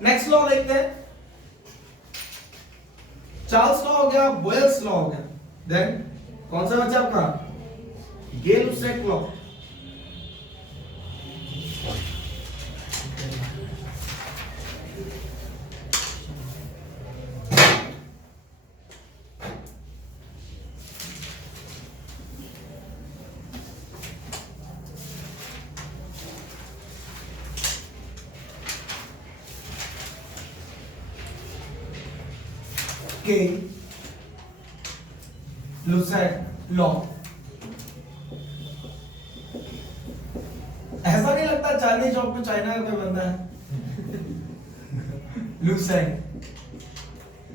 Next law देखते हैं। Charles law हो गया, बॉयल्स लॉ हो गया, देन कौन सा बचा आपका? गेल-लुसेक लॉ। गेल-लुसेक लॉ। ऐसा नहीं लगता चांदनी चौक में चाइना का कोई बंदा है? लुसेक,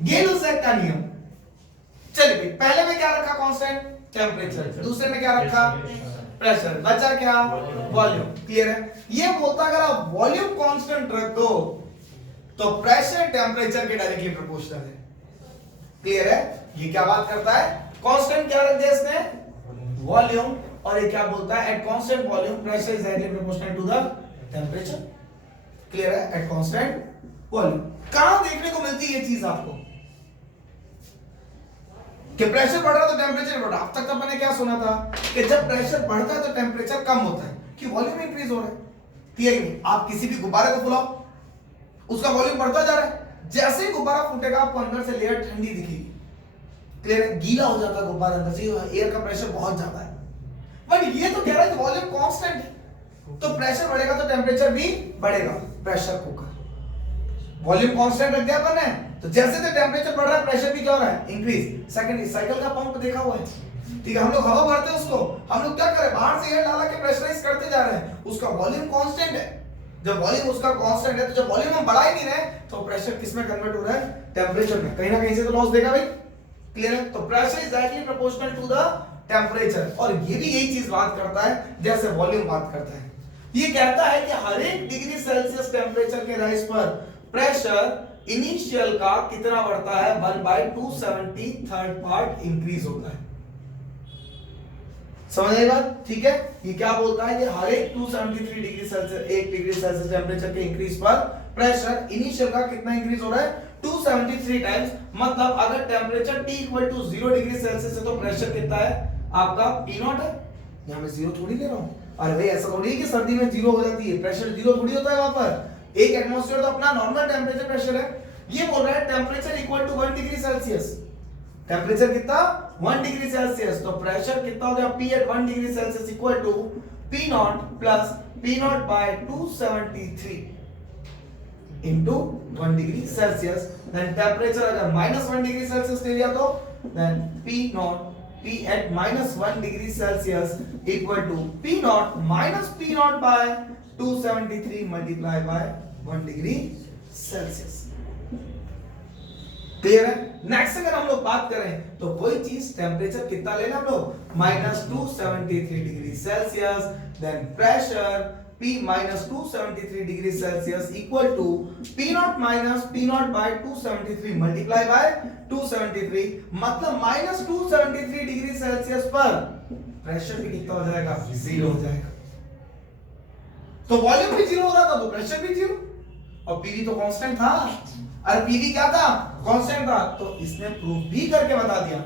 गेल-लुसेक का नियम। चलिए भाई, पहले में क्या रखा? कांस्टेंट टेम्परेचर, दूसरे में क्या रखा? प्रेशर, बचा क्या? वॉल्यूम। क्लियर है? ये बोलता अगर आप वॉल्यूम कांस्टेंट रख दो तो प्रेशर टेम्परेचर के डायरेक्टली प्रोपोर्शनल है। क्लियर है? ये क्या बात करता है? कांस्टेंट क्या रख दिया इसने? वॉल्यूम। और ये क्या बोलता है? At constant volume pressure is directly proportional to the temperature. Clear है? At constant volume. कहां देखने को मिलती है ये चीज आपको कि प्रेशर बढ़ रहा है तो टेम्परेचर बढ़ रहा है? अब तक अपन ने क्या सुना था कि जब प्रेशर बढ़ता है तो टेम्परेचर कम होता है, कि वॉल्यूम इंक्रीज हो रहा है। ठीक है? आप किसी भी गुब्बारे को फुलाओ, उसका वॉल्यूम बढ़ता जा रहा है, जैसे ही गुब्बारा फूटेगा आपको अंदर से लेयर ठंडी दिखेगी। क्लियर है? गीला हो जाता है गुब्बारा अंदर से, एयर का प्रेशर बहुत ज्यादा है। बट ये तो कह रहा है कि वॉल्यूम कांस्टेंट है, तो प्रेशर बढ़ेगा तो टेम्परेचर भी बढ़ेगा। प्रेशर कुकर, वॉल्यूम कांस्टेंट रख दिया अपन ने, तो जैसे जैसे टेम्परेचर बढ़ रहा है प्रेशर भी क्या हो रहा है? इंक्रीज। सेकंड साइकिल का पंप देखा हुआ है, ठीक है? हम लोग हवा भरते हैं उसको, हम लोग क्या करें? बाहर से एयर डाला के प्रेशराइज करते जा रहे हैं, उसका वॉल्यूम कांस्टेंट है। जब वॉल्यूम उसका कांस्टेंट है तो जब वॉल्यूम हम बढ़ा ही नहीं रहे तो प्रेशर किस में कन्वर्ट हो रहा है? टेम्परेचर में। कहीं ना कहीं से तो लॉस देगा भाई। क्लियर है? तो pressure is directly proportional to the temperature. और ये भी यही चीज बात करता है जैसे वॉल्यूम बात करता है। ये कहता है कि हर एक डिग्री सेल्सियस टेम्परेचर के राइज पर प्रेशर इनिशियल का कितना बढ़ता है? 1/270 थर्ड पार्ट इंक्रीज होता है। समझ आएगा? ठीक है? ये क्या बोलता है कि हर एक 273 degree Celsius, 1 degree Celsius temperature के इंक्रीज पर प्रेशर इनिशियल का कितना इंक्रीज हो रहा है? 273 टाइम्स। मतलब अगर टेम्परेचर T = 0 डिग्री सेल्सियस है तो प्रेशर कितना है आपका? P0 है। यहां मैं 0 थोड़ी ले रहा हूं। अरे भाई ऐसा थोड़ी है कि सर्दी में 0 हो जाती है, प्रेशर 0 थोड़ी होता है वहां पर। एक एटमॉस्फेयर तो अपना नॉर्मल टेम्परेचर प्रेशर है। ये बोल रहा है temperature equal to 1 degree Celsius. Temperature कितना? 1 डिग्री सेल्सियस। तो प्रेशर कितना हो गया? P at 1 degree Celsius equal to P0 plus P0 by 273 into 1 degree Celsius. Then temperature अगर -1 डिग्री सेल्सियस ले लिया तो then P0 P at -1 degree Celsius equal to P0 minus P0 by 273 multiply by 1 degree Celsius. Clear है? Next अगर हम लोग बात करें तो वही चीज टेम्परेचर कितना लेना हम लोग? -273 degree Celsius. Then pressure P -273 degree Celsius equal to P0 minus P0 by 273 multiply by 273। मतलब -273 डिग्री सेल्सियस पर प्रेशर भी कितना हो जाएगा? 0 हो जाएगा। तो वॉल्यूम भी 0 हो रहा था तो प्रेशर भी 0, और पीवी तो कांस्टेंट था। और पीवी क्या था? कांस्टेंट था। तो इसने प्रूफ भी करके बता दिया।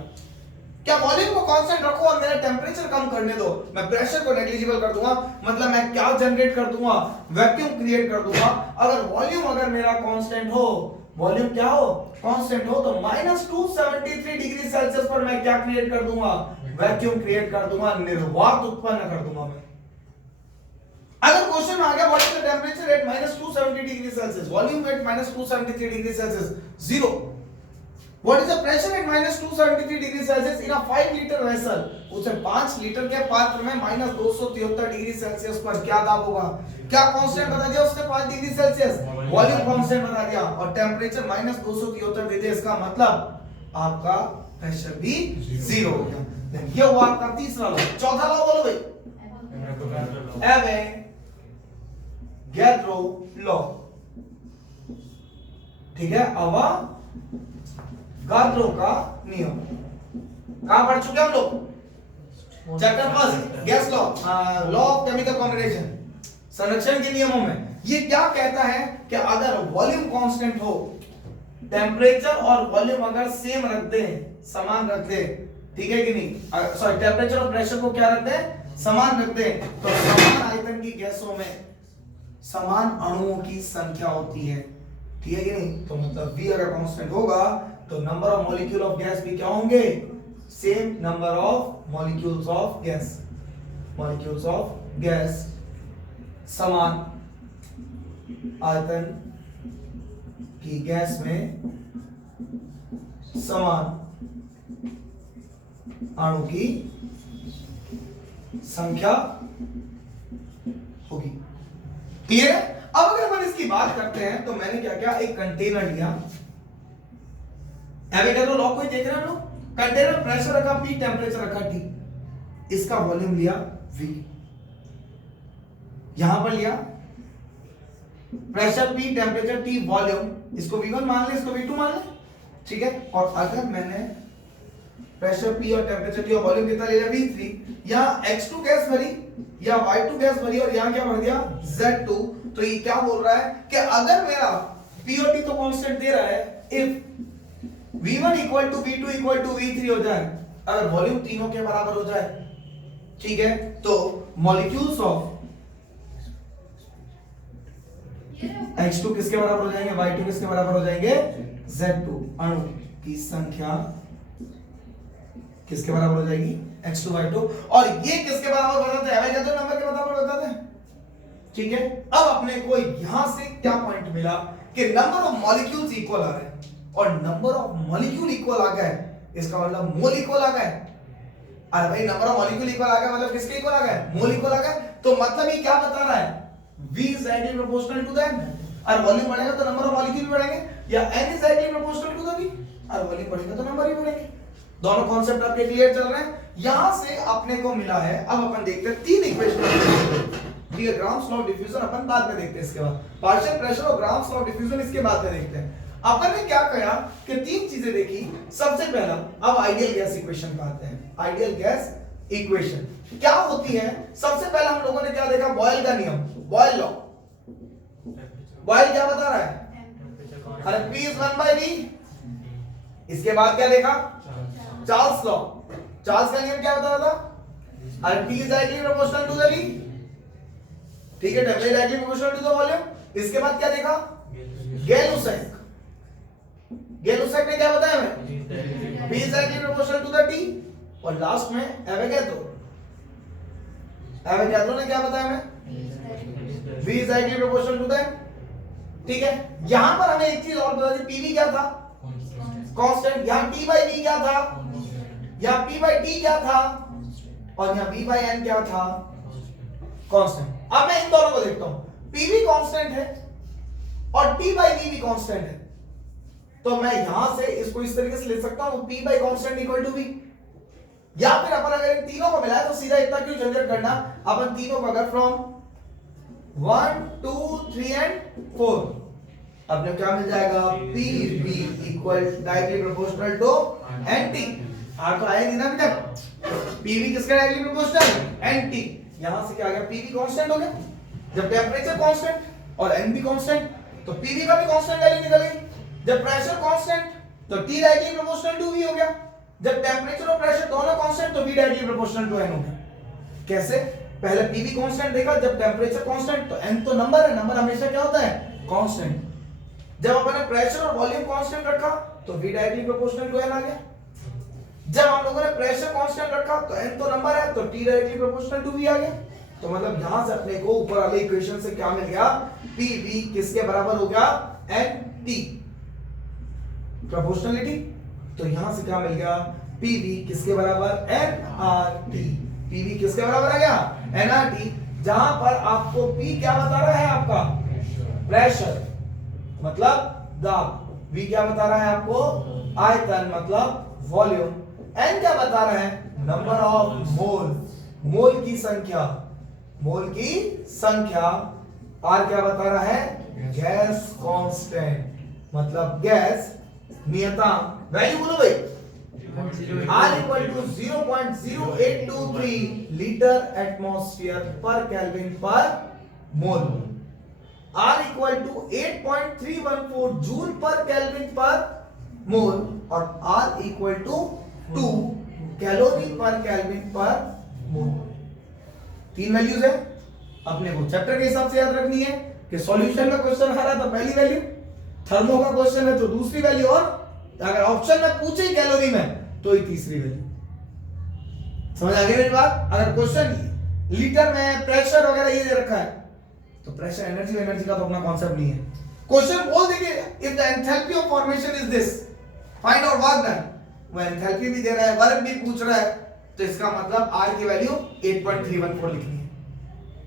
क्या वॉल्यूम को कांस्टेंट रखो और मेरा टेम्परेचर कम करने दो, मैं प्रेशर को नेग्लिजिबल कर दूंगा, मतलब मैं क्या जनरेट कर दूंगा? वैक्यूम क्रिएट कर दूंगा। अगर वॉल्यूम अगर मेरा कांस्टेंट हो, वॉल्यूम क्या हो? कांस्टेंट हो, तो -273 डिग्री सेल्सियस पर मैं क्या क्रिएट कर दूंगा? वैक्यूम क्रिएट कर दूंगा, निर्वात उत्पन्न कर दूंगा मैं। अगर क्वेश्चन आ गया what is the temperature at -270 degree Celsius, volume at -273 degree Celsius 0, what is the pressure at -273 degree Celsius in a 5 litre vessel, उसे 5 लीटर के पात्र में -273 डिग्री सेल्सियस पर क्या दाब होगा? क्या कांस्टेंट बता दिया उसने? 5 डिग्री सेल्सियस वॉल्यूम कांस्टेंट बता दिया, और टेम्परेचर -273 दे दिया। इसका मतलब आपका प्रेशर भी 0 हो गया। ये हुआ आपका तीसरा लॉ। चौथा लॉ बोलो भाई, एवोगाड्रो लॉ। ठीक है, अवोगाड्रो का नियम कहां पढ़ चुके हम लोग? Chapter first gas law, law of chemical combination, संरक्षण के नियमों में। ये क्या कहता है कि अगर वॉल्यूम कांस्टेंट हो, टेम्परेचर और वॉल्यूम अगर सेम रखते हैं, समान रखते हैं, ठीक है कि नहीं, सॉरी टेम्परेचर और प्रेशर को क्या रखते हैं, समान रखते हैं, तो समान आयतन की गैसों में समान अणुओं की संख्या होती है, ठीक है कि नहीं। तो मतलब V अगर कांस्टेंट होगा तो number of molecule of gas भी क्या होंगे, same number of molecules of gas, molecules of gas समान आयतन की गैस में समान अणु की संख्या होगी। क्लियर है। अब अगर अपन इसकी बात करते हैं तो मैंने क्या किया, एक कंटेनर लिया, एवोगाड्रो लॉ को ही देख रहे हैं हम लोग, कंटेनर प्रेशर रखा P, टेम्परेचर रखा T, इसका वॉल्यूम लिया V, यहां पर लिया pressure P, temperature T, volume, इसको V1 मान ले, इसको V2 मान ले, ठीक है। और अगर मैंने प्रेशर P और टेम्परेचर T और वॉल्यूम कितना ले लिया V3, यहां X2 गैस भरी या Y2 गैस भरी और यहां क्या भर दिया Z2, तो ये क्या बोल रहा है कि अगर मेरा P और T तो कांस्टेंट दे रहा है, if V1 equal to V2 equal to V3 हो जाए, अगर वॉल्यूम तीनों के बराबर हो जाए, ठीक है, तो मॉलिक्यूल्स ऑफ X2 किसके बराबर हो जाएंगे, Y2 किसके बराबर हो जाएंगे, Z2, अणु की संख्या किसके बराबर हो जाएगी, X2 Y2, और ये किसके बराबर बताते हैं, एवोगाड्रो नंबर के बराबर बताते हैं, ठीक है। अब अपने को यहां से क्या पॉइंट मिला कि नंबर ऑफ मॉलिक्यूल्स इक्वल आ रहे हैं, और नंबर ऑफ मॉलिक्यूल इक्वल आ गए, इसका मतलब मोल इक्वल आ गए। अरे भाई नंबर ऑफ मॉलिक्यूल इक्वल आ गए मतलब किसके इक्वल आ गए, मोल इक्वल आ गए, तो मतलब ये क्या बता रहा है, V is directly proportional to the n, और वॉल्यूम बढ़ेगा तो नंबर ऑफ मॉलिक्यूल भी बढ़ेंगे, या n is directly proportional to the V, और वॉल्यूम बढ़ेगा तो नंबर भी बढ़ेंगे। दोनों कॉन्सेप्ट आपके क्लियर चल रहे हैं। यहां से अपने को मिला है, अब अपन देखते हैं तीन इक्वेशन, ठीक है, ग्राम्स लॉ ऑफ डिफ्यूजन अपन बाद में देखते हैं, इसके बाद पार्शियल प्रेशर और ग्राम्स लॉ ऑफ डिफ्यूजन इसके बाद में देखते हैं। अपन ने क्या किया कि तीन चीजें देखी, सबसे पहला अब आइडियल गैस इक्वेशन पे आते हैं। आइडियल गैस इक्वेशन क्या होती है, सबसे पहला हम लोगों ने क्या देखा, बॉयल का नियम, बॉयल लॉ। बॉयल क्या बता रहा है, अरे P is 1/V। इसके बाद क्या देखा, चार्ल्स लॉ, चार्ल्स का नियम क्या बता रहा था, अरे P is directly proportional to the V, ठीक है, W is directly proportional to the volume। इसके बाद क्या देखा, गैलुसैक, गैलुसैक ने क्या बताया हमें, P is directly proportional to the T, और लास्ट में एवोगाड्रो, एवोगाड्रो ने क्या बताया हमें, V is directly proportional to the n, ठीक है। यहां पर हमें एक चीज और बता दी, PV क्या था, कांस्टेंट, यहां T by V क्या था, यहां P by T क्या था, और यहां V by N क्या था, कांस्टेंट। अब मैं इन दोनों को देखता हूं, PV कांस्टेंट है और T by V भी कांस्टेंट है, तो मैं यहां से इसको इस तरीके से लिख सकता हूं, P by constant equal to V, या फिर अपन अगर इन तीनों को मिलाए तो सीधा इतना क्यों झंझट करना, अपन तीनों को अगर फ्रॉम 1 2 3 एंड 4, अब क्या मिल जाएगा, PV equal directly proportional to NT, R तो आया नहीं ना बेटा, PV किसका डायरेक्टली प्रोपोर्शनल, NT, यहां से क्या आ गया, PV कांस्टेंट हो गया, जब टेम्परेचर कांस्टेंट और N भी कांस्टेंट तो PV का भी कांस्टेंट वैल्यू निकल गई, जब प्रेशर कांस्टेंट तो T directly proportional to V हो गया, जब टेम्परेचर और प्रेशर दोनों कांस्टेंट तो V directly proportional to N हो गया। कैसे, पहले PV कांस्टेंट देखा, जब टेम्परेचर कांस्टेंट तो N तो नंबर है, नंबर हमेशा क्या होता है, कांस्टेंट, जब अपन ने प्रेशर और वॉल्यूम कांस्टेंट रखा तो V directly proportional to N आ गया, जब हम लोगों ने प्रेशर कांस्टेंट रखा तो N तो नंबर है तो T directly proportional to V आ गया। तो मतलब यहां से अपने को ऊपर वाले इक्वेशन से क्या मिल गया, PV किसके बराबर हो गया, NT, प्रोपोर्शनलिटी, तो यहां से क्या मिल गया, PV किसके बराबर, nRT, PV किसके बराबर आ गया, nRT, जहां पर आपको P क्या बता रहा है, आपका प्रेशर मतलब दाब, V क्या बता रहा है आपको, आयतन मतलब वॉल्यूम, N क्या बता रहा है, नंबर ऑफ मोल, मोल की संख्या, मोल की संख्या, R क्या बता रहा है, गैस कांस्टेंट मतलब गैस नियतांक, वैल्यू बोलो भाई, R equal to 0.0823 litre atmosphere per kelvin per mole. R equal to 8.314 joule per kelvin per mole और R equal to 2 calorie per kelvin per mole. तीन वैल्यूज है, अपने को चैप्टर के हिसाब से याद रखनी है कि सॉल्यूशन में क्वेश्चन आ रहा है तो पहली वैल्यू, थर्मो का क्वेश्चन है तो दूसरी वैल्यू, और अगर ऑप्शन में पूछे ही कैलोरी में तो ही तीसरी वैल्यू। समझ आ गई मेरी बात? अगर क्वेश्चन लीटर में प्रेशर वगैरह ये दे रखा है तो प्रेशर एनर्जी का तो अपना कॉन्सेप्ट नहीं है। क्वेश्चन बोल देंगे if the enthalpy of formation is this find out work done, वो एंथैल्पी भी दे रहा है, वर्क भी पूछ रहा है, तो इसका मतलब R की वैल्यू 8.314 लिखनी है।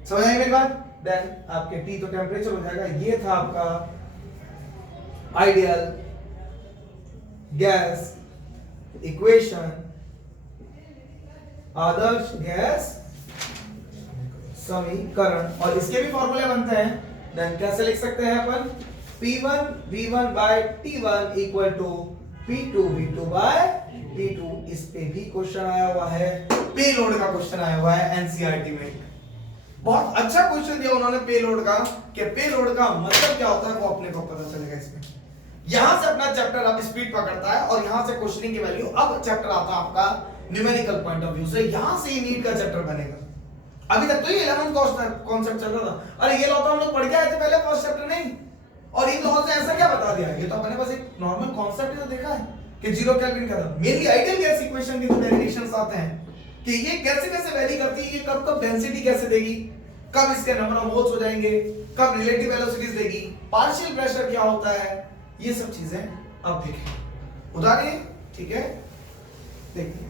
समझ आई मेरी बात? देन आपके T तो टेंपरेचर हो जाएगा। ये था आपका आइडियल गैस इक्वेशन, आदर्श गैस समीकरण, और इसके भी फॉर्मूले बनते हैं। देन कैसे लिख सकते हैं अपन? P1 V1 by T1 equal to P2 V2 by T2। इस पे भी क्वेश्चन आया हुआ है, पे लोड का क्वेश्चन आया हुआ है एनसीईआरटी में। बहुत अच्छा क्वेश्चन दिया उन्होंने पे लोड का, कि पे लोड का मतलब क्या होता है वो अपने को पता चलेगा इसमें। यहां से अपना चैप्टर अब स्पीड पकड़ता है और यहां से क्वेश्चनिंग की वैल्यू। अब चैप्टर आता है आपका न्यूमेरिकल पॉइंट ऑफ व्यू से, यहां से ही नीट का चैप्टर बनेगा। अभी तक तो ये 11th कॉन्सेप्ट चल रहा था। अरे ये लॉ तो हम लोग पढ़ के आए थे पहले फर्स्ट चैप्टर नहीं, और इन लॉ से ऐसा क्या बता दिया? ये तो अपने पास एक नॉर्मल कॉन्सेप्ट ही तो देखा है कि जीरो केल्विन का था। मेनली आइडियल गैस इक्वेशन के तो डेरिवेशंस आते हैं कि ये कैसे कैसे वेरी करती है, ये कब कब डेंसिटी कैसे देगी, कब इसके नंबर ऑफ मोल्स हो जाएंगे, कब रिलेटिव वेलोसिटीज देगी, पार्शियल प्रेशर क्या होता है, ये सब चीजें अब देखें। उदाहरण ठीक है, देखते हैं।